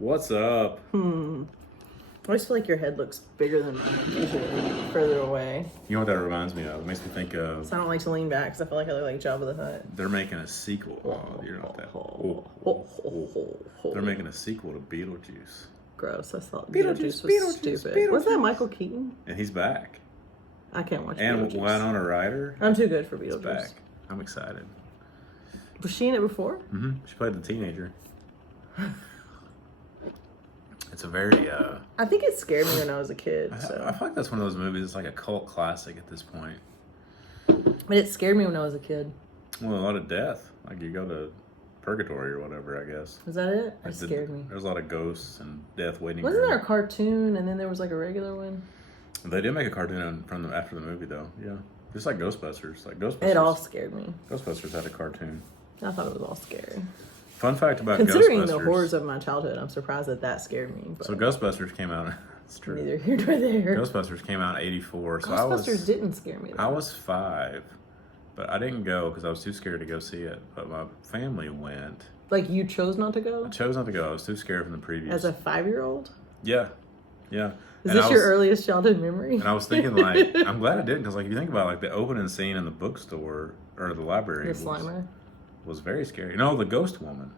What's up? I always feel like your head looks bigger than mine, usually further away. You know what that reminds me of? It makes me think of... So I don't like to lean back because I feel like I look like Jabba the Hutt. They're making a sequel. Oh, you're not that... They're making a sequel to Beetlejuice. Gross. I thought Beetlejuice was stupid. Wasn't that Michael Keaton? And he's back. I can't watch And Beetlejuice. Winona Ryder. I'm too good for He's Beetlejuice. back. I'm excited. Was she in it before? Mm-hmm. She played the teenager. It's a very... I think it scared me when I was a kid. I So, feel like that's one of those movies. It's like a cult classic at this point. but it scared me when I was a kid. Well, a lot of death. Like you go to purgatory or whatever, I guess. Was that it? It Like scared me. There's a lot of ghosts and death waiting. Wasn't there a cartoon and then there was like a regular one? They did make a cartoon after the movie though. Yeah, just like Ghostbusters. It all scared me. Ghostbusters had a cartoon. I thought it was all scary. Fun fact about Considering Ghostbusters. the horrors of my childhood, I'm surprised that scared me. But So Ghostbusters came out. It's true. neither here nor there. Ghostbusters came out in '84. So Ghostbusters didn't scare me. I was 5, but I didn't go because I was too scared to go see it. But my family went. Like you chose not to go? I chose not to go. I was too scared from the previews. As a 5-year-old? Yeah. Is this your earliest childhood memory? And I was thinking, like, I'm glad I didn't, because, like, if you think about it, like, the opening scene in the bookstore, or the library, The Slimer? was very scary. No, the ghost woman.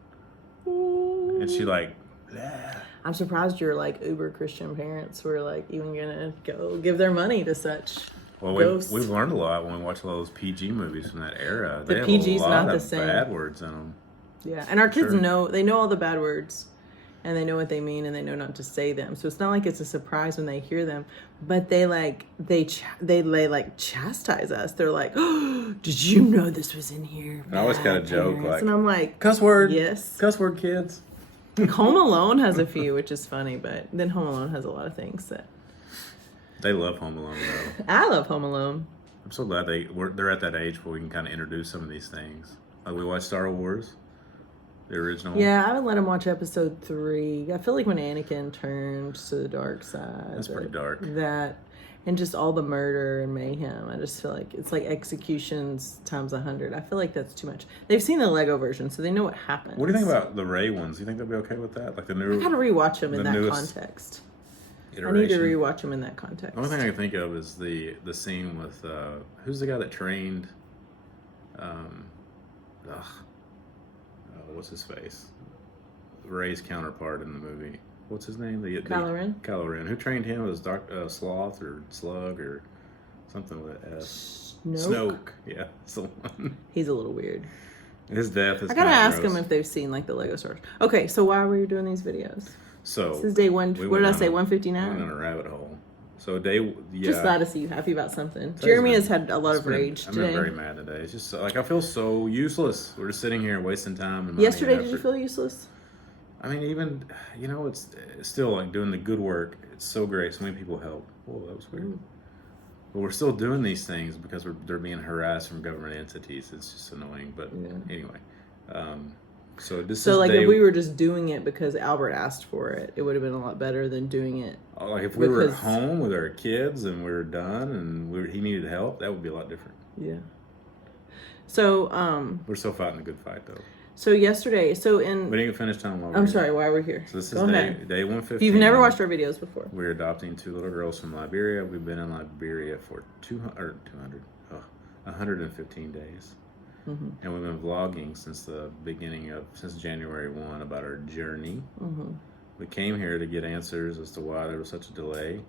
And she, like, "Bleh." I'm surprised your, like, uber Christian parents were, like, even gonna go give their money to such Well, ghosts. we've learned a lot when we watch all those PG movies from that era. The They have PG's a lot not the of same. bad words in them. Yeah, and our kids Sure. know all the bad words. And they know what they mean, and they know not to say them. So it's not like it's a surprise when they hear them, but they chastise us. They're like, "Oh, did you know this was in here?" I always kind of joke, Parents?" like, and I'm like, cuss word. yes. Cuss word, kids. Home Alone has a few, which is funny, but then Home Alone has a lot of things that They love Home Alone, though. I love. Home Alone. I'm so glad they're at that age where we can kind of introduce some of these things. Like, we watch Star Wars, the original. Yeah, I haven't let him watch episode 3. I feel like when Anakin turned to the dark side. That's pretty dark. That, and just all the murder and mayhem. I just feel like it's like executions times 100. I feel like that's too much. They've seen the Lego version, so they know what happens. What do you think about the Rey ones? Do you think they'll be okay with that? Like the new... I gotta rewatch them in the that newest context. iteration? I need to rewatch them in that context. The only thing I can think of is the scene with... who's the guy that trained... what's his face? Ray's counterpart in the movie. What's his name? Kylo Ren? Kylo Ren. Who trained him as Sloth or Slug or something with S? Snoke. Yeah, that's the one. He's a little weird. His death is I gotta kinda ask gross. them if they've seen like the Lego Star Wars. Okay, so why were you doing these videos? So This is day one. we What did went I say? down We went 159. on a rabbit hole. So Just glad to see you happy about something. Today's Jeremy been- has had a lot of I've rage been today. very mad today. It's just like I feel so useless. We're just sitting here wasting time and money Yesterday, and did you effort. feel useless? I mean, even it's still like doing the good work. It's so great. So many people help. Whoa, that was weird. But we're still doing these things because they're being harassed from government entities. It's just annoying. But anyway, so this So is like day, if we were just doing it because Albert asked for it, it would have been a lot better than doing it. like if we were at because- home with our kids and we were done and he needed help, that would be a lot different. Yeah. So We're still fighting the good fight though. so yesterday, We didn't even finish telling them. I'm sorry, why we're here. So this is Go ahead. day 115. If you've never watched our videos before. We're adopting 2 little girls from Liberia. We've been in Liberia for 115 days. Mm-hmm. And we've been vlogging since January 1 about our journey. Mm-hmm. We came here to get answers as to why there was such a delay,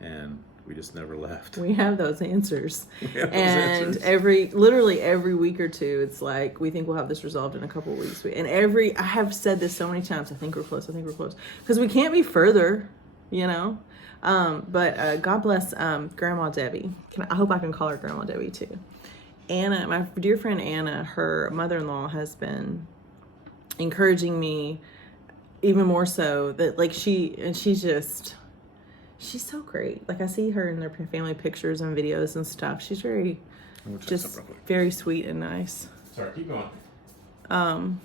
and we just never left. We have those answers. We have those And answers. literally every week or two, it's like, we think we'll have this resolved in a couple of weeks. And I have said this so many times, I think we're close. Because we can't be further, But God bless Grandma Debbie. I hope I can call her Grandma Debbie too. Anna, my dear friend Anna, her mother-in-law has been encouraging me even more so that like she's so great. Like I see her in their family pictures and videos and stuff. She's very very sweet and nice. Sorry, keep going.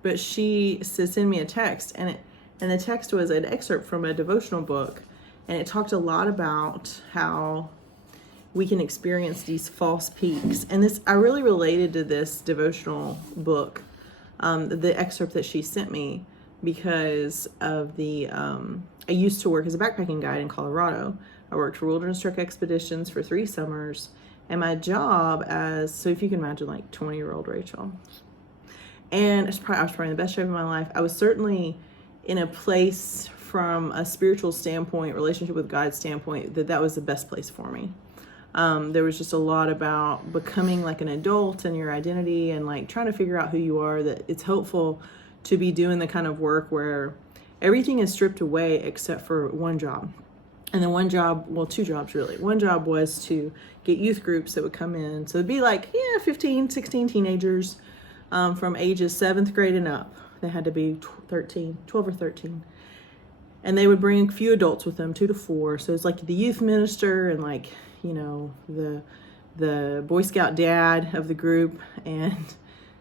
But she sent me a text and the text was an excerpt from a devotional book, and it talked a lot about how we can experience these false peaks. And I really related to this devotional book the excerpt that she sent me because of the, I used to work as a backpacking guide in Colorado. I worked for Wilderness Trek Expeditions for 3 summers. And my job so if you can imagine, like 20-year-old Rachel. And I was probably in the best shape of my life. I was certainly in a place from a spiritual standpoint, relationship with God standpoint, that was the best place for me. There was just a lot about becoming like an adult and your identity and like trying to figure out who you are, that it's helpful to be doing the kind of work where everything is stripped away except for one job. And then one job, well, 2 jobs really. One job was to get youth groups that would come in. So it'd be like, 15, 16 teenagers from ages 7th grade and up. They had to be 12 or 13. And they would bring a few adults with them, 2 to 4. So it's like the youth minister and like, the Boy Scout dad of the group and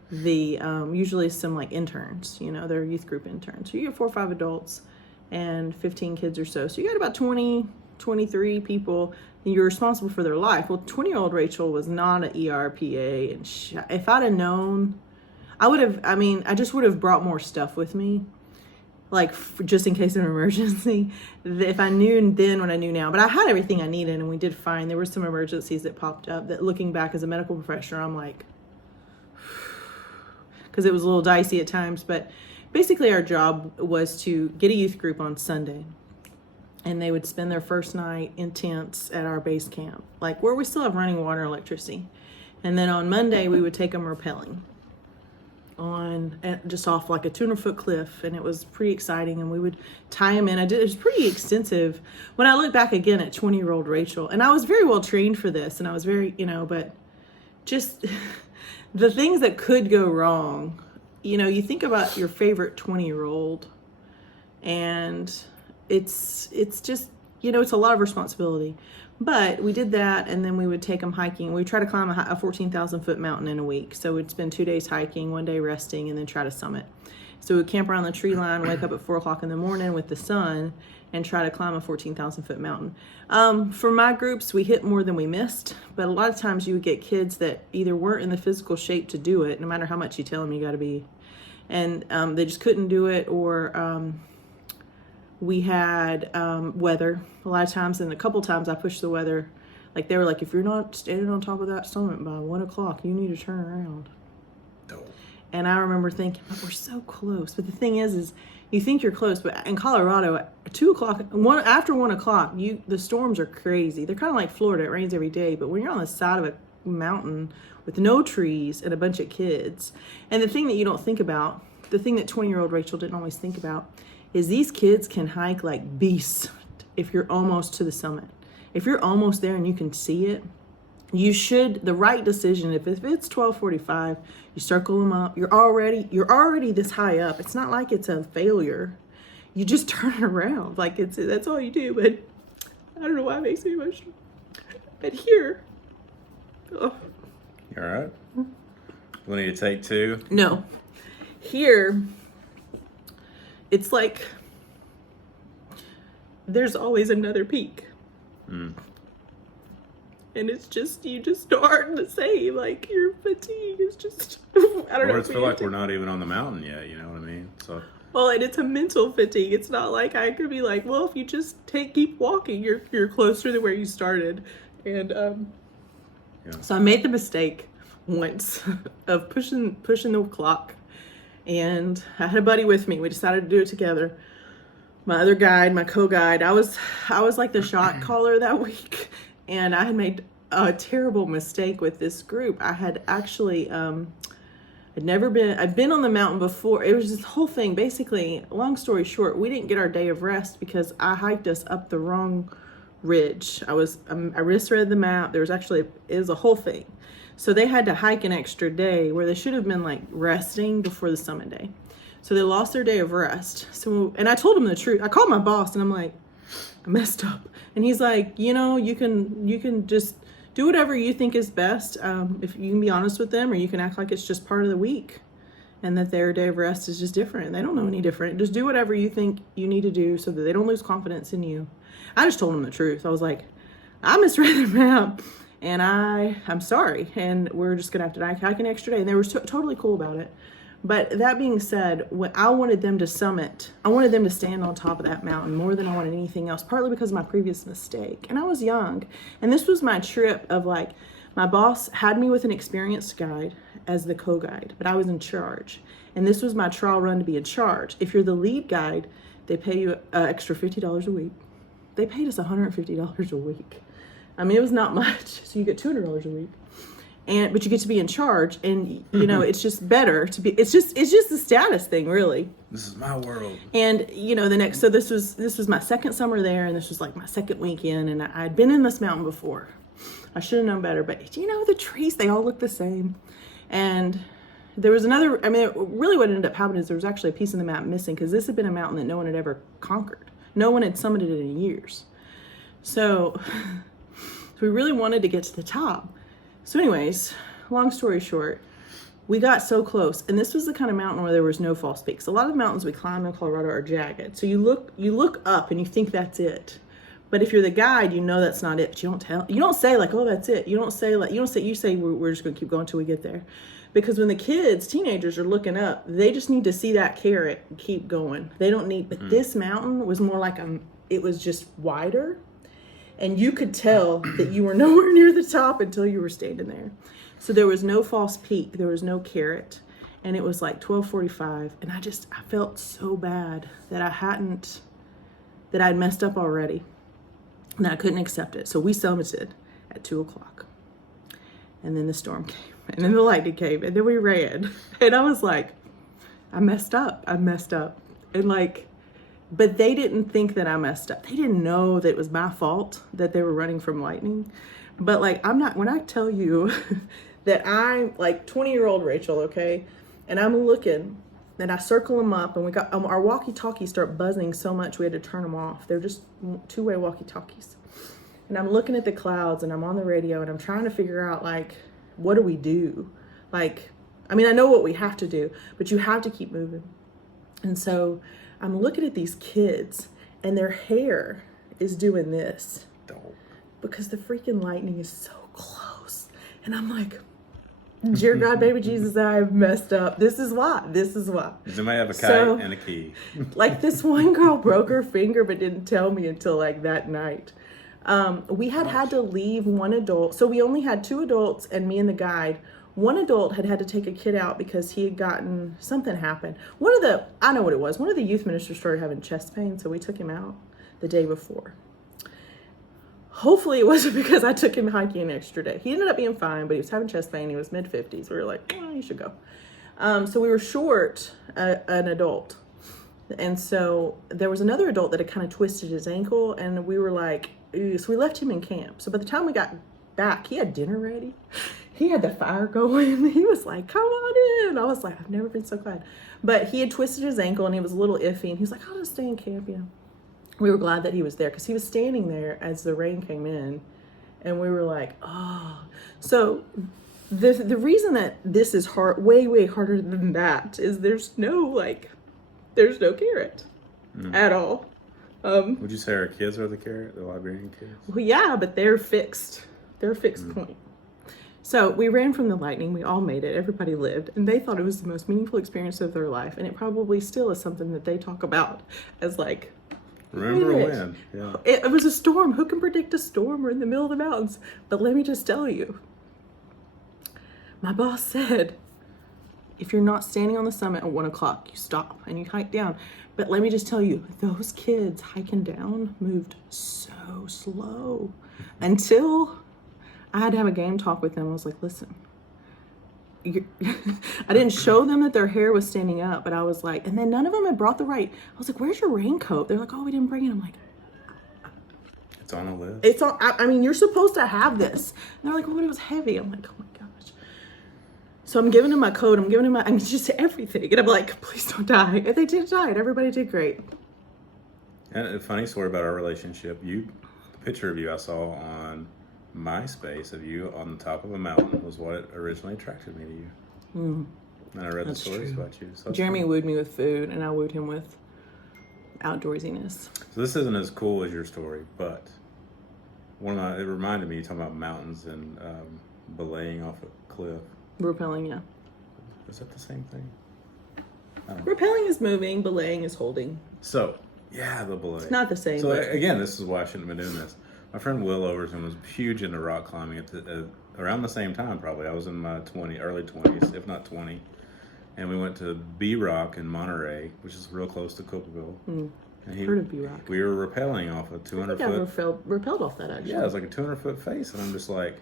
the usually some like interns, they're youth group interns. So you get 4 or 5 adults and 15 kids or so. So you got about 20, 23 people, and you're responsible for their life. Well, 20-year-old Rachel was not an ERPA, and if I'd have known, I just would have brought more stuff with me, like just in case of an emergency. If I knew then what I knew now, but I had everything I needed, and we did fine. There were some emergencies that popped up that, looking back as a medical professional, I'm like, because it was a little dicey at times, but basically our job was to get a youth group on Sunday, and they would spend their first night in tents at our base camp, like where we still have running water and electricity. And then on Monday we would take them rappelling just off like a 200-foot cliff, and it was pretty exciting. And we would tie them in. It was pretty extensive. When I look back again at 20-year-old Rachel, and I was very well trained for this, and I was very, but just the things that could go wrong. You think about your favorite 20-year-old, and it's just, it's a lot of responsibility. But we did that, and then we would take them hiking. We try to climb a 14,000-foot mountain in a week. So we'd spend 2 days hiking, 1 day resting, and then try to summit. So we'd camp around the tree line, wake up at 4 o'clock in the morning with the sun, and try to climb a 14,000-foot mountain. For my groups, we hit more than we missed, but a lot of times you would get kids that either weren't in the physical shape to do it, no matter how much you tell them you got to be, and they just couldn't do it, or we had weather a lot of times, and a couple times I pushed the weather. Like they were like, if you're not standing on top of that summit by 1 o'clock, you need to turn around. No. And I remember thinking, but we're so close. But the thing is you think you're close, but in Colorado at 2 o'clock, after 1 o'clock, the storms are crazy. They're kind of like Florida. It rains every day. But when you're on the side of a mountain with no trees and a bunch of kids, and the thing that you don't think about, the thing that 20-year-old Rachel didn't always think about, is these kids can hike like beasts if you're almost to the summit. If you're almost there and you can see it, the right decision, if it's 12:45, you circle them up. You're already this high up. It's not like it's a failure. You just turn it around. Like that's all you do. But I don't know why it makes me emotional. But here, You all right? We need to take 2. No. Here, it's like there's always another peak. And it's just, you just aren't the same. Like your fatigue is just, I don't know. Or it's feel like we're not even on the mountain yet, you know what I mean? So. Well, and it's a mental fatigue. It's not like I could be like, well, if you just keep walking, you're closer to where you started. And so I made the mistake once of pushing the clock. And I had a buddy with me. We decided to do it together. My other guide, my co-guide, I was like the shot caller that week. And I had made a terrible mistake with this group. I had actually, I'd been on the mountain before. It was this whole thing. Basically, long story short, we didn't get our day of rest because I hiked us up the wrong ridge. I misread the map. It was a whole thing. So they had to hike an extra day where they should have been like resting before the summit day. So they lost their day of rest. And I told them the truth. I called my boss and I'm like, I messed up. And he's like, you can just do whatever you think is best. If you can be honest with them, or you can act like it's just part of the week and that their day of rest is just different. They don't know any different. Just do whatever you think you need to do so that they don't lose confidence in you. I just told them the truth. I was like, I misread the map. And I'm sorry, and we're just gonna have to hike an extra day. And they were totally cool about it. But that being said, when I wanted them to summit, I wanted them to stand on top of that mountain more than I wanted anything else, partly because of my previous mistake. And I was young. And this was my trip of like, my boss had me with an experienced guide as the co-guide, but I was in charge. And this was my trial run to be in charge. If you're the lead guide, they pay you extra $50 a week. They paid us $150 a week. I mean, it was not much. So you get $200 a week. But you get to be in charge, and it's just better to be. It's just a status thing, really. This is my world. And so this was my second summer there, and this was like my second weekend, and I'd been in this mountain before. I should have known better, but the trees, they all look the same. And there was another. I mean, really, what ended up happening is there was actually a piece of the map missing, because this had been a mountain that no one had ever conquered. No one had summited it in years. So we really wanted to get to the top. So anyways, long story short, we got so close, and this was the kind of mountain where there was no false peaks. A lot of the mountains we climb in Colorado are jagged. So you look up and you think that's it. But if you're the guide, that's not it. But you don't say like, oh, that's it. You say we're just going to keep going until we get there. Because when the teenagers are looking up, they just need to see that carrot and keep going. They don't need, but this mountain was more like it was just wider. And you could tell that you were nowhere near the top until you were standing there. So there was no false peak. There was no carrot. And it was like 12:45. And I felt so bad that I'd messed up already. And I couldn't accept it. So we summited at 2:00. And then the storm came. And then the lightning came. And then we ran. And I was like, I messed up. And but they didn't think that I messed up. They didn't know that it was my fault that they were running from lightning. But when I tell you that I'm like 20-year-old Rachel, okay, and I'm looking, and I circle them up, and we got our walkie-talkies start buzzing so much we had to turn them off. They're just two-way walkie-talkies. And I'm looking at the clouds, and I'm on the radio, and I'm trying to figure out what do we do? I know what we have to do, but you have to keep moving. And so I'm looking at these kids, and their hair is doing this. Dope. Because the freaking lightning is so close. And I'm like, dear God, baby Jesus, I've messed up. This is why. Somebody have a kite and a key. This one girl broke her finger but didn't tell me until that night. We had to leave one adult. So we only had 2 adults and me and the guide. One adult had to take a kid out because he had something happened. I know what it was. One of the youth ministers started having chest pain, so we took him out the day before. Hopefully it wasn't because I took him hiking an extra day. He ended up being fine, but he was having chest pain. He was mid-50s. We were like, you should go. So we were short an adult. And so there was another adult that had kind of twisted his ankle, and we were like, ew. So we left him in camp. So by the time we got back, he had dinner ready. He had the fire going. He was like, come on in. I was like, I've never been so glad. But he had twisted his ankle and he was a little iffy. And he was like, I'll just stay in camp, We were glad that he was there because he was standing there as the rain came in. And we were like, oh. So the reason that this is hard, way, way harder than that is there's no carrot at all. Would you say our kids are the carrot, the Liberian kids? Well, yeah, but they're fixed. They're a fixed point. So we ran from the lightning. We all made it. Everybody lived. And they thought it was the most meaningful experience of their life. And it probably still is something that they talk about as remember when? Yeah. It was a storm. Who can predict a storm? We're in the middle of the mountains. But let me just tell you, my boss said, if you're not standing on the summit at 1:00, you stop and you hike down. But let me just tell you, those kids hiking down moved so slow until I had to have a game talk with them. I was like, listen, I didn't show them that their hair was standing up, but I was like, and then none of them had brought I was like, where's your raincoat? They're like, oh, we didn't bring it. I'm like, it's on the list. It's on, you're supposed to have this. And they're like, well, but it was heavy. I'm like, oh my gosh. So I'm giving them my coat. I'm just everything. And I'm like, please don't die. And they did die. And everybody did great. And a funny story about our relationship. The picture of you I saw on MySpace of you on the top of a mountain was what originally attracted me to you. And I read the stories about you. So Jeremy wooed me with food, and I wooed him with outdoorsiness. So this isn't as cool as your story, but it reminded me, you talking about mountains and belaying off a cliff. Rappelling, yeah. Is that the same thing? Rappelling is moving, belaying is holding. So, yeah, the belay. It's not the same. So, but again, this is why I shouldn't have been doing this. My friend Will Overton was huge into rock climbing around the same time, probably. I was in my early 20s, if not 20. And we went to B-Rock in Monterey, which is real close to Cookville. I've heard of B-Rock. We were rappelling off a 200-foot... I rappelled off that, actually. Yeah, it was like a 200-foot face. And I'm just like,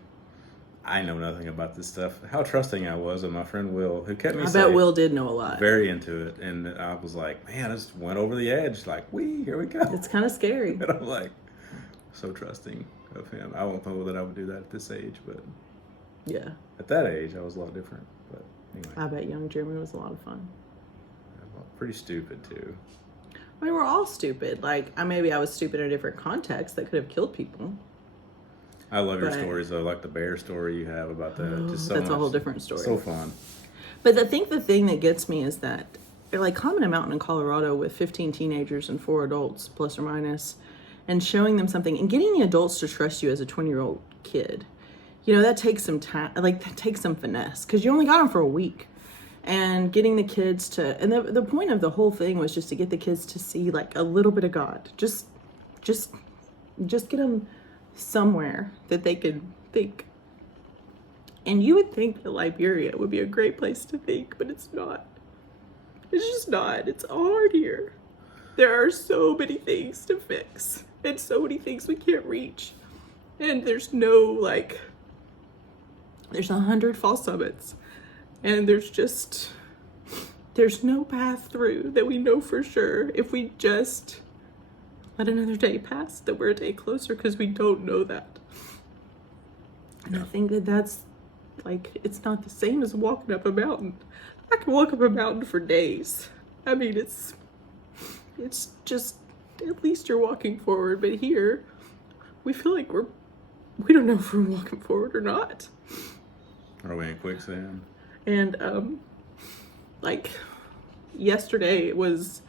I know nothing about this stuff. How trusting I was of my friend Will, who kept me safe. I bet Will did know a lot. Very into it. And I was like, man, I just went over the edge. Like, here we go. It's kind of scary. And I'm like, so trusting of him. I won't know that I would do that at this age, but yeah, at that age, I was a lot different. But anyway. I bet young Jeremy was a lot of fun. Pretty stupid, too. I mean, we're all stupid. Like, maybe I was stupid in a different context that could have killed people. I love your stories, though, like the bear story you have about that. Just so that's much, a whole different story. So fun. But I think the thing that gets me is that, like, climbing a mountain in Colorado with 15 teenagers and 4 adults, plus or minus, and showing them something, and getting the adults to trust you as a 20-year-old kid, that takes some time, like, that takes some finesse, because you only got them for a week. And getting the kids to, and the point of the whole thing was just to get the kids to see, like, a little bit of God. Just get them somewhere that they could think. And you would think that Liberia would be a great place to think, but it's not. It's just not. It's hard here. There are so many things to fix, and so many things we can't reach. And there's no, there's 100 false summits. And there's no path through that we know for sure. If we just let another day pass, that we're a day closer, because we don't know that. And I think that's, it's not the same as walking up a mountain. I can walk up a mountain for days. I mean, it's just, at least you're walking forward. But here, we feel like we don't know if we're walking forward or not. Are we in quicksand? And, yesterday it was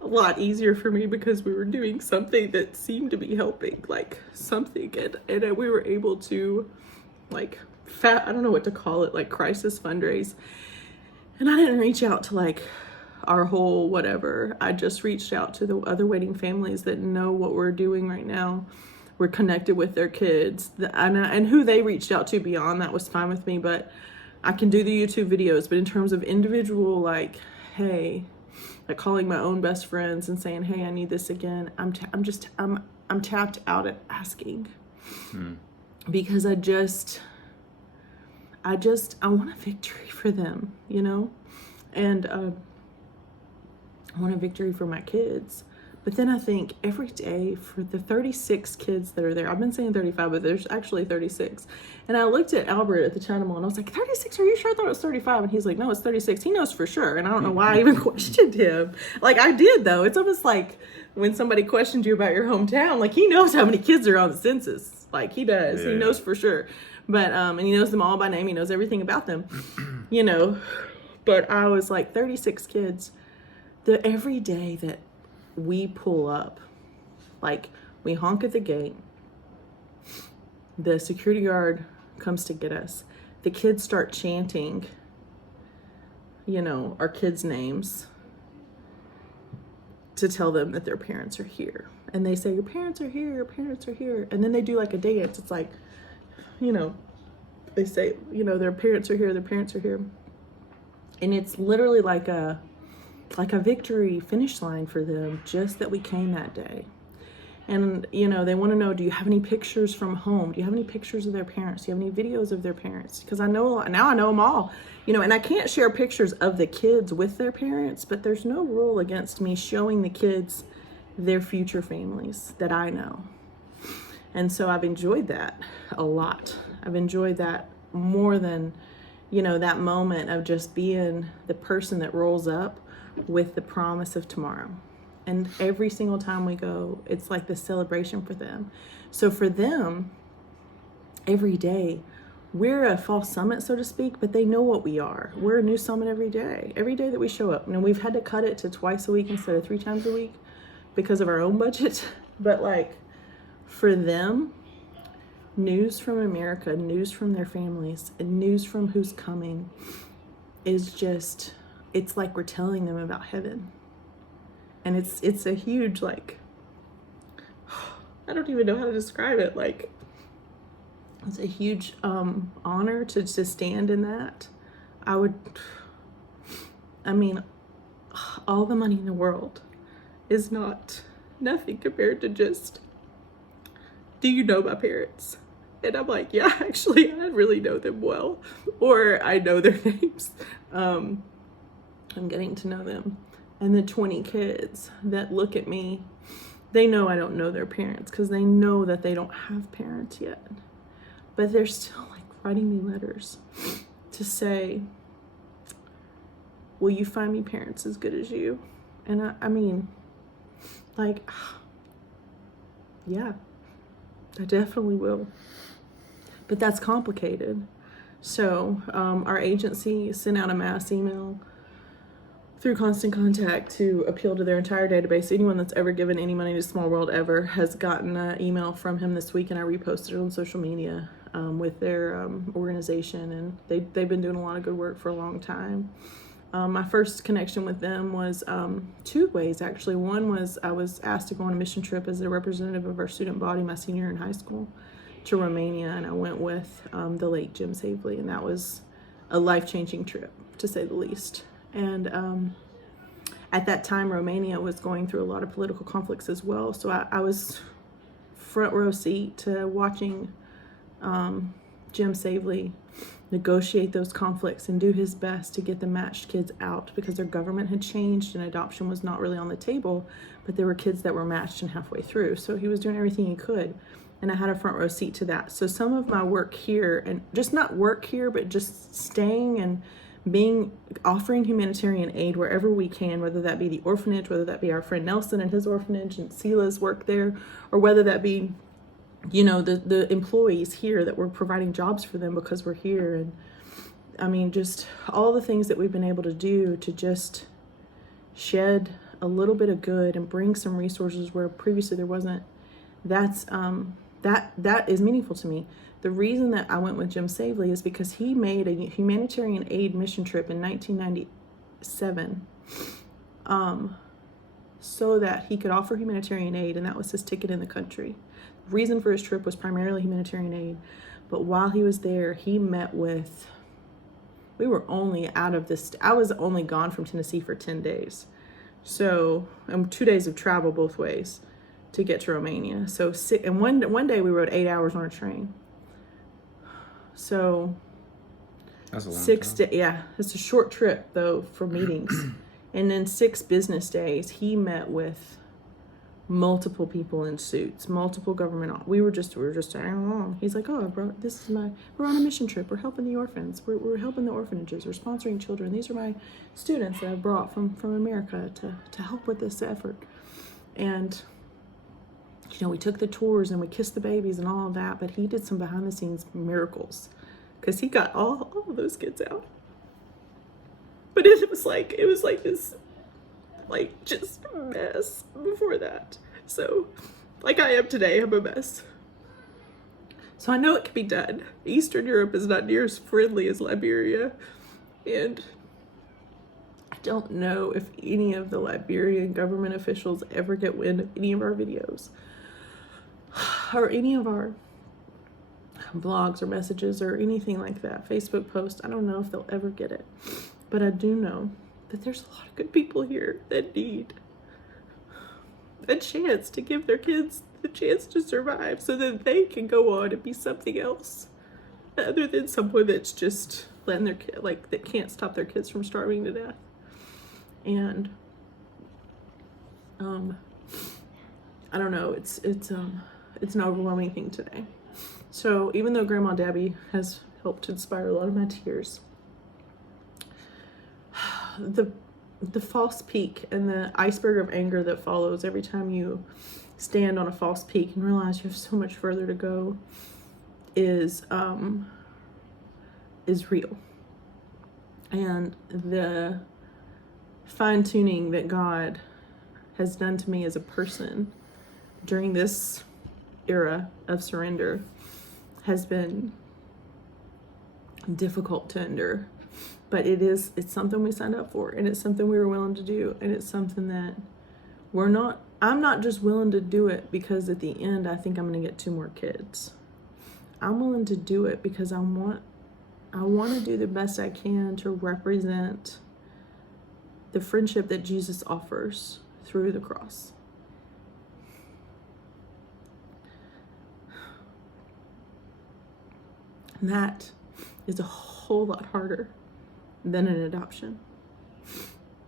a lot easier for me because we were doing something that seemed to be helping, something. And we were able to, I don't know what to call it, crisis fundraise. And I didn't reach out to, our whole whatever. I just reached out to the other waiting families that know what we're doing right now. We're connected with their kids. And who they reached out to beyond that was fine with me, but I can do the YouTube videos. But in terms of individual, hey, calling my own best friends and saying, hey, I need this again. I'm tapped out at asking because I want a victory for them, and I want a victory for my kids. But then I think every day for the 36 kids that are there, I've been saying 35, but there's actually 36. And I looked at Albert at the China Mall and I was like, 36? Are you sure? I thought it was 35. And he's like, no, it's 36. He knows for sure. And I don't know why I even questioned him. I did, though. It's almost like when somebody questioned you about your hometown, he knows how many kids are on the census. He does. Yeah. He knows for sure. But, and he knows them all by name. He knows everything about them, But I was 36 kids. Every day that we pull up, we honk at the gate, the security guard comes to get us, the kids start chanting our kids' names to tell them that their parents are here, and they say, your parents are here, your parents are here, and then they do a dance. It's they say, their parents are here, their parents are here, and it's literally like a victory finish line for them, just that we came that day. And, they want to know, do you have any pictures from home? Do you have any pictures of their parents? Do you have any videos of their parents? Because I know them all, and I can't share pictures of the kids with their parents, but there's no rule against me showing the kids their future families that I know. And so I've enjoyed that a lot. I've enjoyed that more than, that moment of just being the person that rolls up with the promise of tomorrow. And every single time we go, it's like the celebration for them. So for them, every day, we're a false summit, so to speak, but they know what we are. We're a new summit every day that we show up. And we've had to cut it to twice a week instead of 3 times a week because of our own budget. But for them, news from America, news from their families, and news from who's coming is just it's like we're telling them about heaven. And it's a huge, like, I don't even know how to describe it. Like, it's a huge honor to stand in that. I mean, all the money in the world is nothing compared to just, do you know my parents? And I'm like, yeah, actually, I really know them well. Or I know their names. I'm getting to know them. And the 20 kids that look at me, they know I don't know their parents because they know that they don't have parents yet. But they're still like writing me letters to say, will you find me parents as good as you? And I mean, like, yeah, I definitely will. But that's complicated. So our agency sent out a mass email through Constant Contact to appeal to their entire database. Anyone that's ever given any money to Small World ever has gotten an email from him this week, and I reposted it on social media with their organization, and they've been doing a lot of good work for a long time. My first connection with them was two ways, actually. One was I was asked to go on a mission trip as a representative of our student body my senior year in high school to Romania, and I went with the late Jim Savely, and that was a life-changing trip, to say the least. And at that time, Romania was going through a lot of political conflicts as well. So I was front row seat to watching Jim Savely negotiate those conflicts and do his best to get the matched kids out, because their government had changed and adoption was not really on the table, but there were kids that were matched and halfway through. So he was doing everything he could. And I had a front row seat to that. So some of my work here, and just not work here, but just staying and offering humanitarian aid wherever we can, whether that be the orphanage, whether that be our friend Nelson and his orphanage and Sela's work there, or whether that be, you know, the employees here that we're providing jobs for them because we're here. And I mean, just all the things that we've been able to do to just shed a little bit of good and bring some resources where previously there wasn't. That is meaningful to me. The reason that I went with Jim Savely is because he made a humanitarian aid mission trip in 1997 so that he could offer humanitarian aid, and that was his ticket in the country. The reason for his trip was primarily humanitarian aid, but while he was there, he met with, we were only out of this, I was only gone from Tennessee for 10 days. So, 2 days of travel both ways to get to Romania. So, and one day we rode 8 hours on a train. So that's a long 6 time. days, yeah, it's a short trip though for meetings. And then 6 business days, he met with multiple people in suits, multiple government. We were just tagging along. He's like, oh, bro, we're on a mission trip. We're helping the orphans. We're helping the orphanages. We're sponsoring children. These are my students that I brought from America to help with this effort. And you know, we took the tours and we kissed the babies and all of that, but he did some behind the scenes miracles because he got all of those kids out. But it was like this, like, just a mess before that. So, like I am today, I'm a mess. So I know it can be done. Eastern Europe is not near as friendly as Liberia. And I don't know if any of the Liberian government officials ever get wind of any of our videos or any of our blogs or messages or anything like that, Facebook posts. I don't know if they'll ever get it, but I do know that there's a lot of good people here that need a chance to give their kids the chance to survive so that they can go on and be something else other than someone that's just letting their kid, like, that can't stop their kids from starving to death. And I don't know, it's an overwhelming thing today. So even though Grandma Debbie has helped inspire a lot of my tears, the false peak and the iceberg of anger that follows every time you stand on a false peak and realize you have so much further to go is real. And the fine-tuning that God has done to me as a person during this era of surrender has been difficult to endure it's something we signed up for, and it's something we were willing to do, and it's something that I'm not just willing to do it because at the end I think I'm going to get 2 more kids. I'm willing to do it because I want to do the best I can to represent the friendship that Jesus offers through the cross. And that is a whole lot harder than an adoption.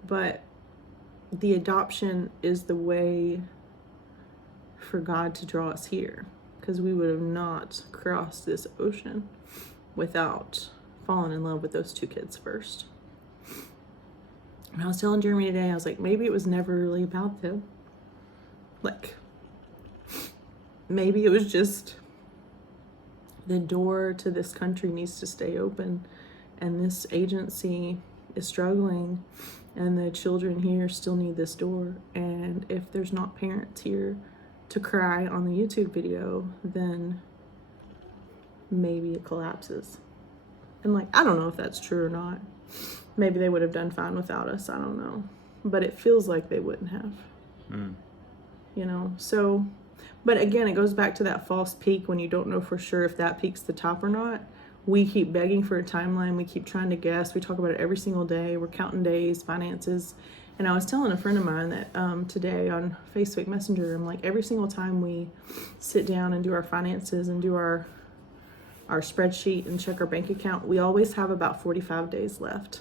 But the adoption is the way for God to draw us here, because we would have not crossed this ocean without falling in love with those 2 kids first. And I was telling Jeremy today, I was like, maybe it was never really about them. Like, maybe it was just the door to this country needs to stay open, and this agency is struggling, and the children here still need this door. And if there's not parents here to cry on the YouTube video, then maybe it collapses. And like, I don't know if that's true or not. Maybe they would have done fine without us. I don't know. But it feels like they wouldn't have. You know, so, but again, it goes back to that false peak when you don't know for sure if that peak's the top or not. We keep begging for a timeline. We keep trying to guess. We talk about it every single day. We're counting days, finances. And I was telling a friend of mine that today on Facebook Messenger, I'm like, every single time we sit down and do our finances and do our spreadsheet and check our bank account, we always have about 45 days left.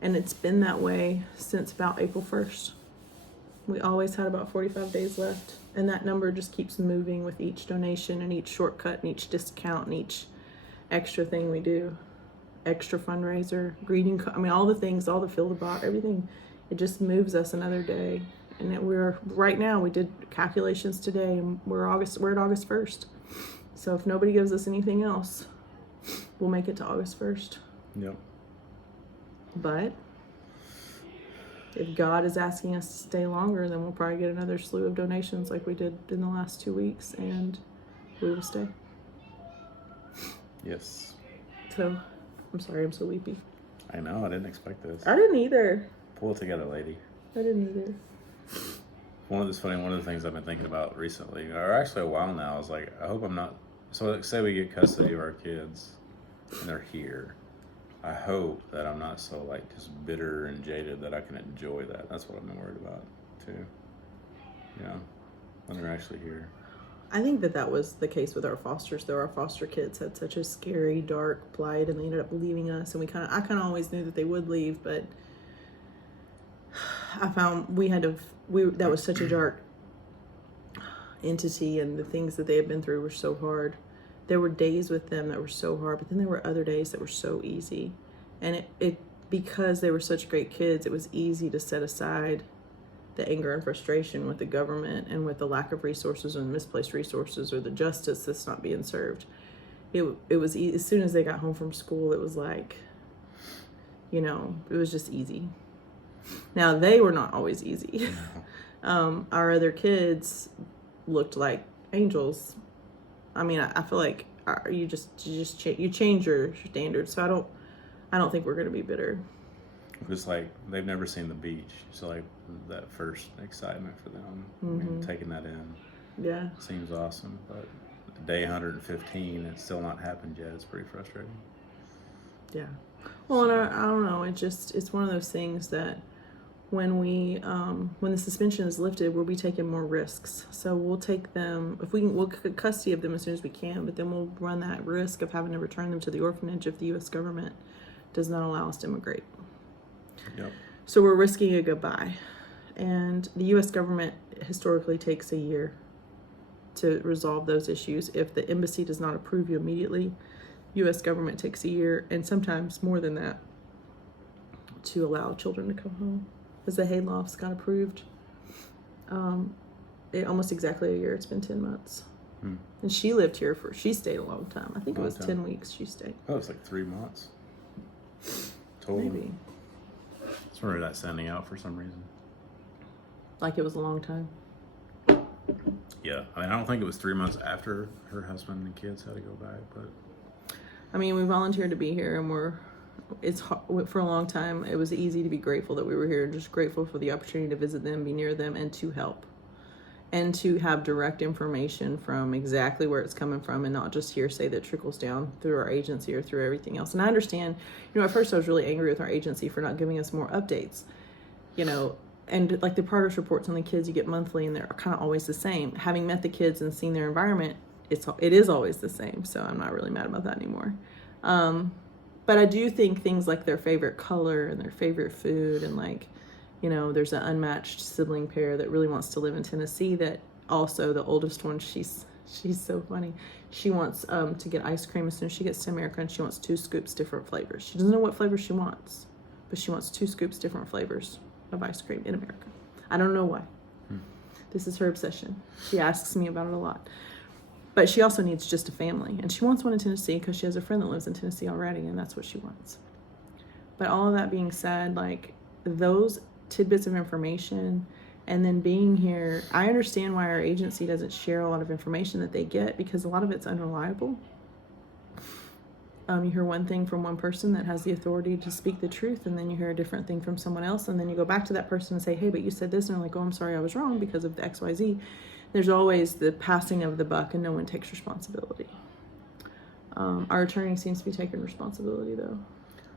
And it's been that way since about April 1st. We always had about 45 days left. And that number just keeps moving with each donation and each shortcut and each discount and each extra thing we do. Extra fundraiser, all the things, all the fill the bot, everything. It just moves us another day. And we're right now, we did calculations today, and we're at August 1st. So if nobody gives us anything else, we'll make it to August 1st. Yep. But if God is asking us to stay longer, then we'll probably get another slew of donations like we did in the last 2 weeks, and we will stay. Yes. So, I'm sorry, I'm so weepy. I know, I didn't expect this. I didn't either. Pull it together, lady. I didn't either. One of the things I've been thinking about recently, or actually a while now, is like, I hope I'm not, so like, say we get custody of our kids and they're here. I hope that I'm not so like just bitter and jaded that I can enjoy that. That's what I've been worried about too. You know, when they're actually here. I think that was the case with our fosters, though. Our foster kids had such a scary, dark plight, and they ended up leaving us. And I kind of always knew that they would leave, but I found that was such a dark entity, and the things that they had been through were so hard. There were days with them that were so hard, but then there were other days that were so easy. And it because they were such great kids, it was easy to set aside the anger and frustration with the government and with the lack of resources and misplaced resources or the justice that's not being served. It was as soon as they got home from school, it was like, you know, it was just easy. Now, they were not always easy. Our other kids looked like angels. I mean, I feel like you change your standards. So I don't think we're going to be bitter. It's like they've never seen the beach, so like that first excitement for them, I mean, taking that in, seems awesome. But day 115, it's still not happened yet. It's pretty frustrating. Yeah. Well, and I don't know. It's one of those things that when the suspension is lifted, we'll be taking more risks. So we'll take them we'll get custody of them as soon as we can, but then we'll run that risk of having to return them to the orphanage if the U.S. government does not allow us to immigrate. Yep. So we're risking a goodbye. And the U.S. government historically takes a year to resolve those issues. If the embassy does not approve you immediately, U.S. government takes a year and sometimes more than that to allow children to come home. As the Haylofts got approved, almost exactly a year. It's been 10 months. And she lived here she stayed a long time. I think it was 10 weeks she stayed. Oh, it was like 3 months. Totally. Maybe. It's remember that sounding out for some reason. Like it was a long time. Yeah. I mean, I don't think it was 3 months after her husband and kids had to go back, but. I mean, we volunteered to be here and we're it's hard, for a long time. It was easy to be grateful that we were here, just grateful for the opportunity to visit them, be near them, and to help, and to have direct information from exactly where it's coming from, and not just hearsay that trickles down through our agency or through everything else. And I understand, at first I was really angry with our agency for not giving us more updates, and like the progress reports on the kids you get monthly, and they're kind of always the same. Having met the kids and seen their environment, it is always the same. So I'm not really mad about that anymore. But I do think things like their favorite color and their favorite food, and like, there's an unmatched sibling pair that really wants to live in Tennessee, that also the oldest one, she's so funny. She wants to get ice cream as soon as she gets to America, and she wants 2 scoops different flavors. She doesn't know what flavor she wants, but she wants 2 scoops different flavors of ice cream in America. I don't know why. This is her obsession. She asks me about it a lot. But she also needs just a family, and she wants one in Tennessee because she has a friend that lives in Tennessee already, and that's what she wants. But all of that being said, like, those tidbits of information, and then being here, I understand why our agency doesn't share a lot of information that they get, because a lot of it's unreliable. You hear one thing from one person that has the authority to speak the truth, and then you hear a different thing from someone else, and then you go back to that person and say, hey, but you said this, and they're like, oh, I'm sorry, I was wrong because of the XYZ. There's always the passing of the buck, and no one takes responsibility. Our attorney seems to be taking responsibility, though.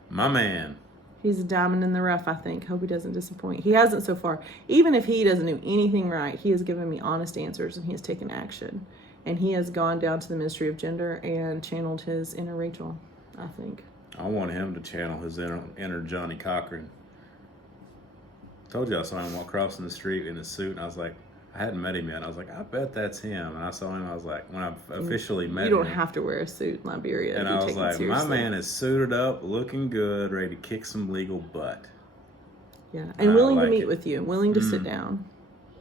My man. He's a diamond in the rough, I think. Hope he doesn't disappoint. He hasn't so far. Even if he doesn't do anything right, he has given me honest answers, and he has taken action. And he has gone down to the Ministry of Gender and channeled his inner Rachel, I think. I want him to channel his inner Johnny Cochran. Told you I saw him walk crossing the street in a suit, and I was like, I hadn't met him yet. I was like, I bet that's him. And I saw him. I was like, when I officially met him. You don't have to wear a suit in Liberia. And I was like, my man is suited up, looking good, ready to kick some legal butt. Yeah, and willing to meet with you, willing to sit down.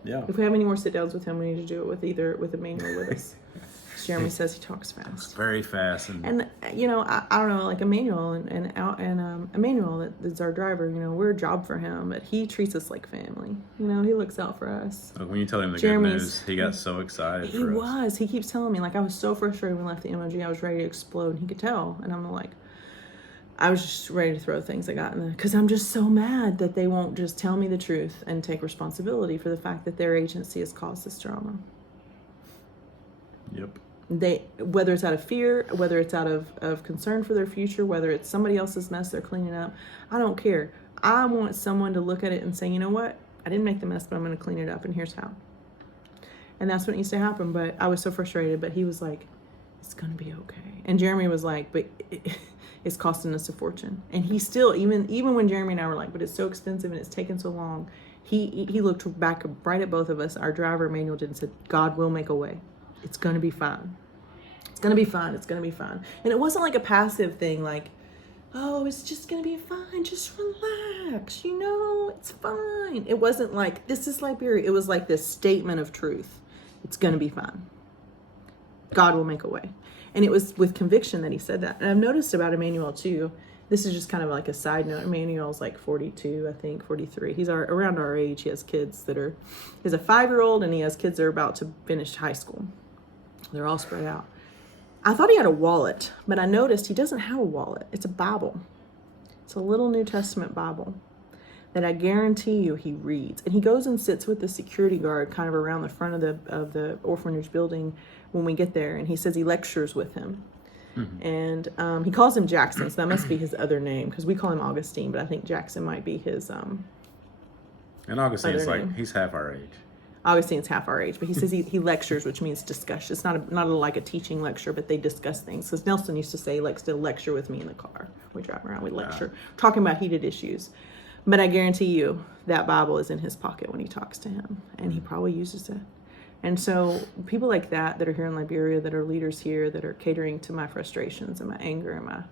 Yeah. If we have any more sit downs with him, we need to do it with Emmanuel with us. Jeremy says he talks fast. Very fast. And I don't know, like Emmanuel and Emmanuel, that's our driver, we're a job for him, but he treats us like family. He looks out for us. Look, when you tell him the good news, he got so excited for us. He was. He keeps telling me, like, I was so frustrated when we left the MOG. I was ready to explode, and he could tell. And I'm like, I was just ready to throw things I got in there, because I'm just so mad that they won't just tell me the truth and take responsibility for the fact that their agency has caused this drama. Yep. Whether it's out of fear, whether it's out of concern for their future, whether it's somebody else's mess they're cleaning up, I don't care. I want someone to look at it and say, you know what? I didn't make the mess, but I'm going to clean it up, and here's how. And that's what needs to happen. But I was so frustrated, but he was like, it's going to be okay. And Jeremy was like, but it's costing us a fortune. And he still, even when Jeremy and I were like, but it's so expensive and it's taken so long, he looked back right at both of us. Our driver, Emmanuel, did, and said, God will make a way. It's going to be fine. It's going to be fine. It's going to be fine. And it wasn't like a passive thing, like, oh, it's just going to be fine. Just relax. It's fine. It wasn't like, this is Liberia. It was like this statement of truth. It's going to be fine. God will make a way. And it was with conviction that he said that. And I've noticed about Emmanuel too, this is just kind of like a side note. Emmanuel's like 42, I think, 43. He's around our age. He has kids he has a 5-year-old, and he has kids that are about to finish high school. They're all spread out. I thought he had a wallet, but I noticed he doesn't have a wallet. It's a Bible. It's a little New Testament Bible that I guarantee you he reads. And he goes and sits with the security guard kind of around the front of the orphanage building when we get there. And he says he lectures with him. Mm-hmm. And he calls him Jackson, so that must be his other name, because we call him Augustine, but I think Jackson might be his And Augustine's like, he's half our age. Augustine's half our age, but he says he lectures, which means discussion. It's not like a teaching lecture, but they discuss things. Because Nelson used to say he likes to lecture with me in the car. We drive around, we lecture, talking about heated issues. But I guarantee you that Bible is in his pocket when he talks to him, and he probably uses it. And so people like that are here in Liberia, that are leaders here, that are catering to my frustrations and my anger and my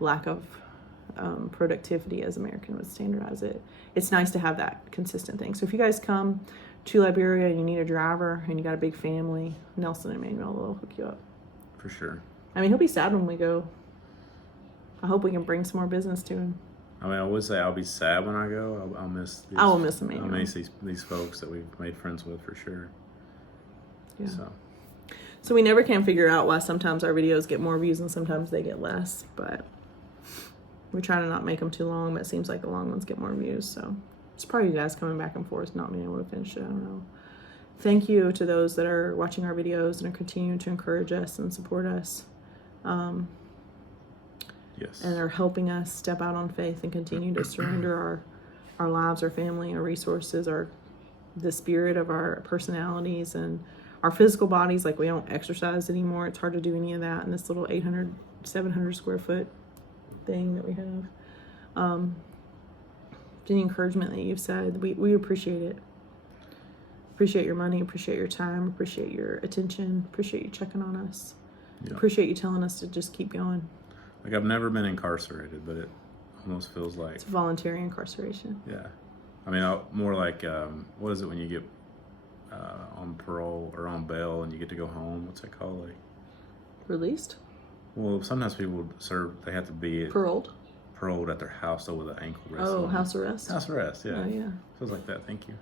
lack of productivity, as American would standardize it. It's nice to have that consistent thing. So if you guys come to Liberia and you need a driver and you got a big family, Nelson and Emmanuel will hook you up. For sure. I mean, he'll be sad when we go. I hope we can bring some more business to him. I mean, I would say I'll be sad when I go. I'll miss these, I will miss Emmanuel. I'll miss these folks that we've made friends with, for sure. Yeah. So we never can figure out why sometimes our videos get more views and sometimes they get less, but We try to not make them too long, but it seems like the long ones get more views. So it's probably you guys coming back and forth, not being able to finish it. I don't know. Thank you to those that are watching our videos and are continuing to encourage us and support us. Yes. And are helping us step out on faith and continue to surrender our lives, our family, our resources, the spirit of our personalities and our physical bodies. Like, we don't exercise anymore. It's hard to do any of that in this little 800, 700 square foot thing that we have. The encouragement that you've said, we appreciate it. Appreciate your money, appreciate your time, appreciate your attention, appreciate you checking on us. Yep. Appreciate you telling us to just keep going. Like, I've never been incarcerated, but it almost feels like... It's voluntary incarceration. Yeah. I mean, more like, what is it when you get on parole or on bail and you get to go home? What's that called? Like, released? Well, sometimes people they have to be... Paroled at their house, though, with an ankle bracelet. Oh, house arrest? House arrest, yeah. Oh, yeah. Feels like that, thank you.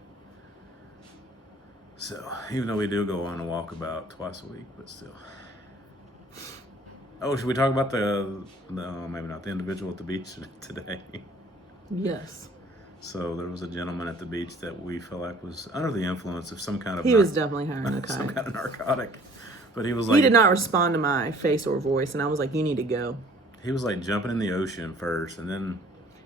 So, even though we do go on a walk about twice a week, but still... Oh, should we talk about maybe not the individual at the beach today? Yes. So there was a gentleman at the beach that we felt like was under the influence of some kind of... He was definitely high on some kind of narcotic. But he was like... He did not respond to my face or voice, and I was like, you need to go. He was like jumping in the ocean first, and then...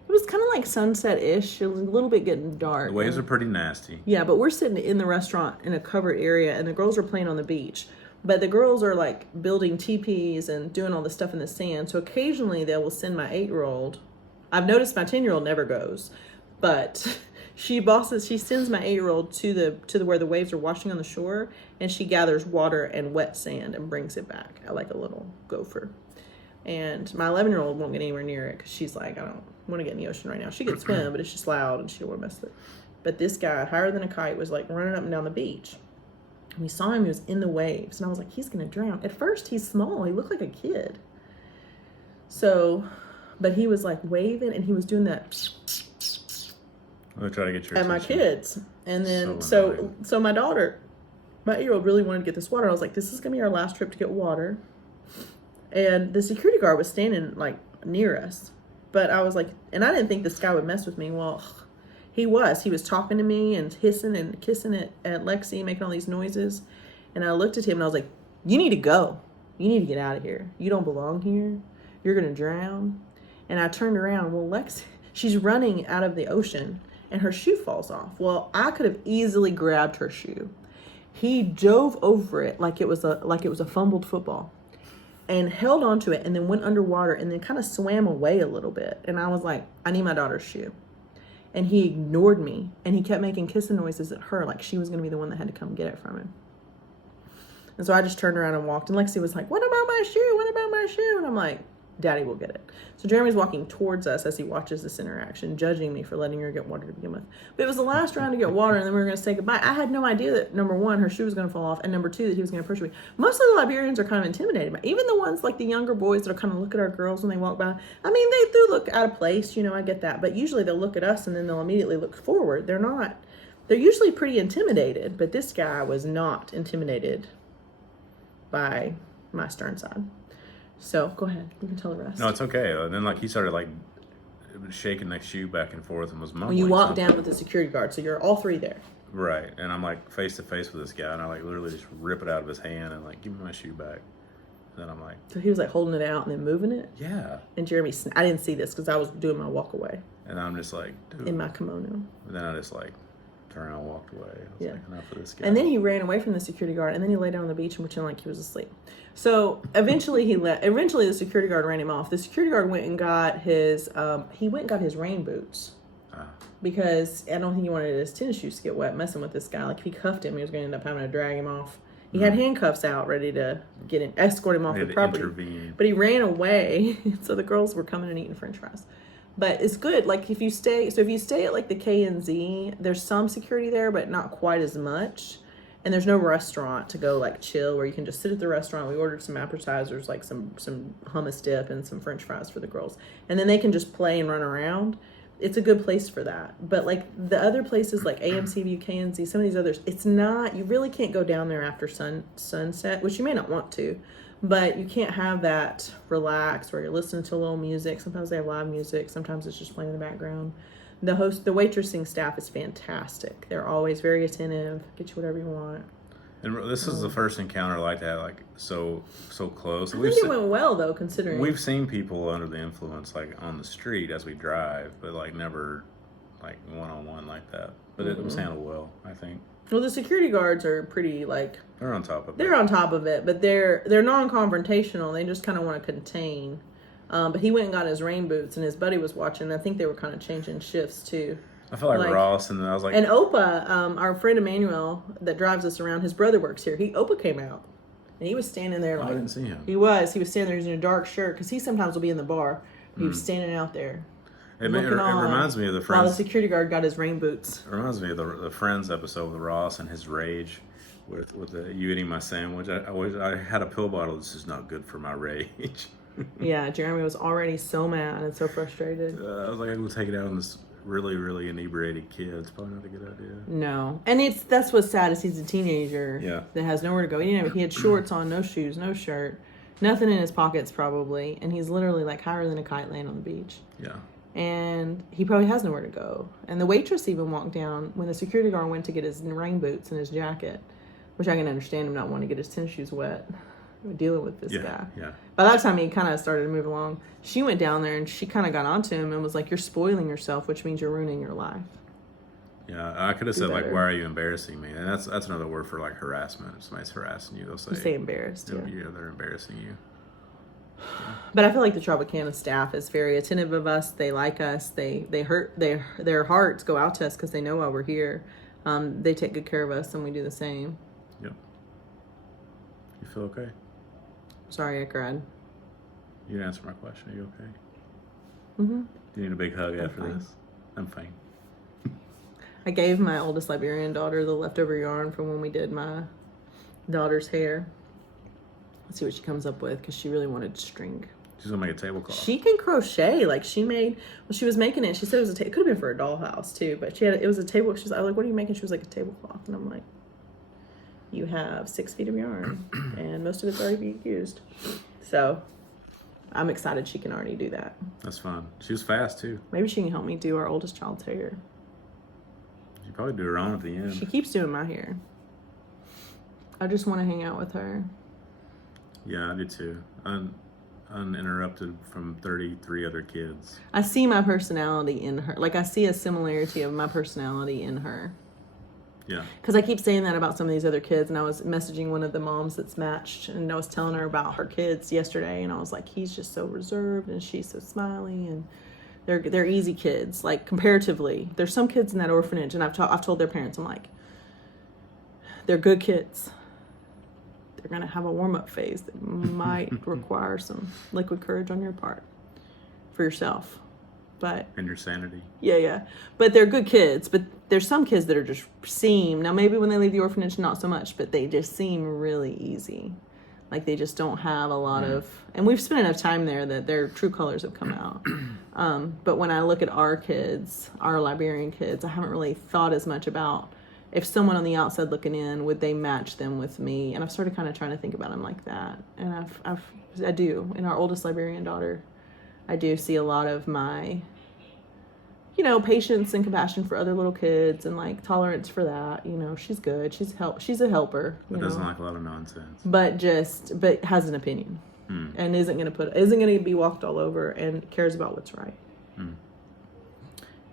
It was kind of like sunset-ish. It was a little bit getting dark. The waves are pretty nasty. Yeah, but we're sitting in the restaurant in a covered area, and the girls are playing on the beach. But the girls are like building teepees and doing all this stuff in the sand. So occasionally they will send my 8-year-old. I've noticed my 10-year-old never goes, but she sends my 8-year-old to where the waves are washing on the shore, and she gathers water and wet sand and brings it back like a little gopher. And my 11-year-old won't get anywhere near it because she's like, I don't want to get in the ocean right now. She could swim, but it's just loud and she don't want to mess with it. But this guy, higher than a kite, was like running up and down the beach. We saw him, he was in the waves, and I was like, he's going to drown. At first, he's small. He looked like a kid. So, but he was like waving, and he was doing that. I'll try to get your at attention. my kids. And then, so my daughter, my 8-year-old really wanted to get this water. I was like, this is going to be our last trip to get water. And the security guard was standing like near us. But I was like, and I didn't think this guy would mess with me. Well, he was talking to me and hissing and kissing at Lexi, making all these noises. And I looked at him and I was like, you need to go. You need to get out of here. You don't belong here. You're going to drown. And I turned around. Well, Lexi, she's running out of the ocean and her shoe falls off. Well, I could have easily grabbed her shoe. He dove over it like it was a fumbled football and held onto it and then went underwater and then kind of swam away a little bit. And I was like, I need my daughter's shoe. And he ignored me, and he kept making kissing noises at her like she was going to be the one that had to come get it from him. And so I just turned around and walked, and Lexi was like, what about my shoe? What about my shoe? And I'm like, Daddy will get it. So Jeremy's walking towards us as he watches this interaction, judging me for letting her get water to begin with. But it was the last round to get water, and then we were going to say goodbye. I had no idea that, number one, her shoe was going to fall off, and number two, that he was going to approach me. Most of the Liberians are kind of intimidated by, even the ones like the younger boys that are kind of look at our girls when they walk by. I mean, they do look out of place, I get that. But usually they'll look at us, and then they'll immediately look forward. They're usually pretty intimidated, but this guy was not intimidated by my stern side. So go ahead, you can tell the rest. No, it's okay. And then he started shaking the shoe back and forth and was mumbling. When you walk down with the security guard, so you're all three there. Right, and I'm like face to face with this guy, and I literally just rip it out of his hand and give me my shoe back. And then I'm like, so he was holding it out and then moving it. Yeah. And Jeremy, I didn't see this because I was doing my walk away. And I'm just like, dude. In my kimono. And then I just turned around and walked away. I was enough of this guy. And then he ran away from the security guard, and then he lay down on the beach and pretended like he was asleep. So eventually Eventually the security guard ran him off. The security guard went and got his rain boots. Because I don't think he wanted his tennis shoes to get wet messing with this guy. If he cuffed him, he was going to end up having to drag him off. He had handcuffs out ready to escort him off the property. Intervene. But he ran away. So the girls were coming and eating French fries. But it's good. If you stay at the KNZ, there's some security there, but not quite as much. And there's no restaurant to go chill where you can just sit at the restaurant. We ordered some appetizers, some hummus dip and some French fries for the girls. And then they can just play and run around. It's a good place for that. But the other places like AMCView, KNZ, some of these others, it's not, you really can't go down there after sunset, which you may not want to. But you can't have that relaxed where you're listening to a little music. Sometimes they have live music. Sometimes it's just playing in the background. The waitressing staff is fantastic. They're always very attentive. Get you whatever you want. And this is the first encounter like that, like so close. I think it went well though, considering we've seen people under the influence like on the street as we drive, but like never like one-on-one like that. But it was handled well, I think. Well, the security guards are pretty like they're on top of it. They're on top of it, but they're non-confrontational. They just kind of want to contain. But he went and got his rain boots, and his buddy was watching. I think they were kind of changing shifts too. I feel like Ross, and I was like... And Opa, our friend Emmanuel that drives us around, his brother works here. Opa came out, and he was standing there like... I didn't see him. He was standing there. He's in a dark shirt, because he sometimes will be in the bar. He was standing out there. It reminds me of the Friends... While the security guard got his rain boots. It reminds me of the Friends episode with Ross and his rage with you eating my sandwich. I had a pill bottle. This is not good for my rage. Yeah, Jeremy was already so mad and so frustrated. I was like, I'm going to take it out on this really, really inebriated kid. It's probably not a good idea. No. And that's what's sad is he's a teenager that has nowhere to go. He had shorts on, no shoes, no shirt, nothing in his pockets probably. And he's literally like higher than a kite laying on the beach. Yeah. And he probably has nowhere to go. And the waitress even walked down when the security guard went to get his rain boots and his jacket, which I can understand him not wanting to get his tennis shoes wet. Dealing with this guy. Yeah. By that time, he kind of started to move along. She went down there and she kind of got onto him and was like, "You're spoiling yourself, which means you're ruining your life." Yeah, I could have said like, "Why are you embarrassing me?" And that's another word for like harassment. If somebody's harassing you, they'll say embarrassed. Yeah, they're embarrassing you. But I feel like the Tropicana staff is very attentive of us. They like us. They hurt their hearts go out to us because they know why we're here. They take good care of us, and we do the same. Yep. You feel okay? Sorry, I cried. You didn't answer my question. Are you okay? Mm-hmm. Do you need a big hug after this? I'm fine. I gave my oldest Liberian daughter the leftover yarn from when we did my daughter's hair. Let's see what she comes up with, because she really wanted string. She's gonna make a tablecloth. She can crochet. Like she was making it. She said it could have been for a dollhouse too, but it was a table. I was like, "What are you making?" She was like, "A tablecloth," and I'm like, "You have 6 feet of yarn, and most of it's already being used." So I'm excited she can already do that. That's fun. She was fast too. Maybe she can help me do our oldest child's hair. She probably do her own at the end. She keeps doing my hair. I just want to hang out with her. Yeah, I do too. Uninterrupted from 33 other kids. I see my personality in her. Like I see a similarity of my personality in her. Yeah. Because I keep saying that about some of these other kids, and I was messaging one of the moms that's matched, and I was telling her about her kids yesterday, and I was like, he's just so reserved, and she's so smiley, and they're easy kids, like comparatively. There's some kids in that orphanage, and I've told their parents, I'm like, they're good kids. They're gonna have a warm-up phase that might require some liquid courage on your part for yourself. But and your sanity. Yeah. But they're good kids. But there's some kids that are just now maybe when they leave the orphanage, not so much, but they just seem really easy. Like they just don't have a lot of, and we've spent enough time there that their true colors have come out. But when I look at our kids, our Liberian kids, I haven't really thought as much about if someone on the outside looking in, would they match them with me? And I've started kind of trying to think about them like that. And I do. In our oldest Liberian daughter, I do see a lot of my, patience and compassion for other little kids and like tolerance for that. She's good. She's a helper. But doesn't like a lot of nonsense. But has an opinion and isn't going to be walked all over and cares about what's right.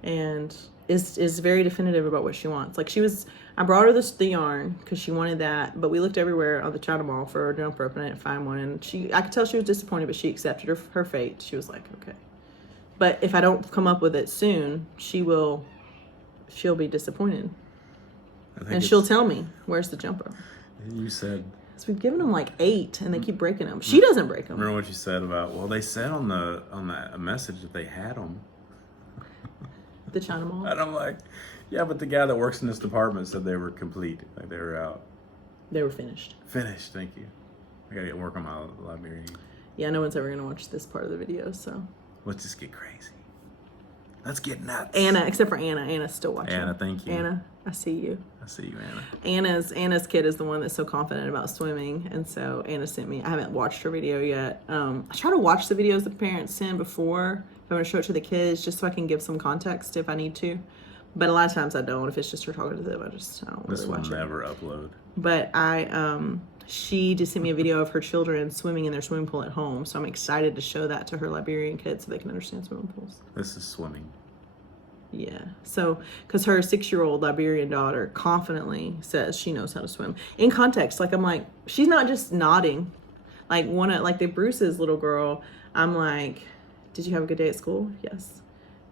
And is very definitive about what she wants. Like I brought her the yarn because she wanted that, but we looked everywhere on the China Mall for a jump rope and I didn't find one. And I could tell she was disappointed, but she accepted her fate. She was like, okay. But if I don't come up with it soon, she'll be disappointed. And she'll tell me, where's the jump rope? You said... So we've given them like 8 and they keep breaking them. She doesn't break them. Remember what you said about, well, they said on that message that they had them. The China Mall? And I'm like, yeah, but the guy that works in this department said they were complete. Like they were out. They were finished. Finished, thank you. I gotta get work on my Liberian. Yeah, no one's ever gonna watch this part of the video, so. Let's just get crazy. Let's get nuts. Anna, except for Anna. Anna's still watching. Anna, thank you. Anna, I see you. I see you, Anna. Anna's kid is the one that's so confident about swimming, and so Anna sent me. I haven't watched her video yet. I try to watch the videos the parents send before if I'm going to show it to the kids, just so I can give some context if I need to. But a lot of times I don't. If it's just her talking to them, I don't This really will watch it. never upload. But she just sent me a video of her children swimming in their swimming pool at home, so I'm excited to show that to her Liberian kids so they can understand swimming pools. This is swimming. Yeah. So, because her 6-year-old Liberian daughter confidently says she knows how to swim. In context, like I'm like, she's not just nodding. Like the Bruce's little girl, I'm like, did you have a good day at school? Yes.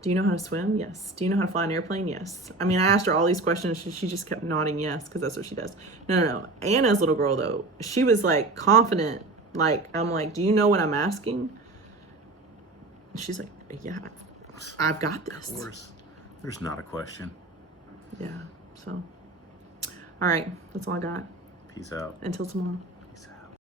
Do you know how to swim? Yes. Do you know how to fly an airplane? Yes. I mean, I asked her all these questions. She just kept nodding yes, because that's what she does. No. Anna's little girl, though, she was like confident. Like, I'm like, do you know what I'm asking? She's like, yeah, I've got this. Of course. There's not a question. Yeah. So, all right. That's all I got. Peace out. Until tomorrow.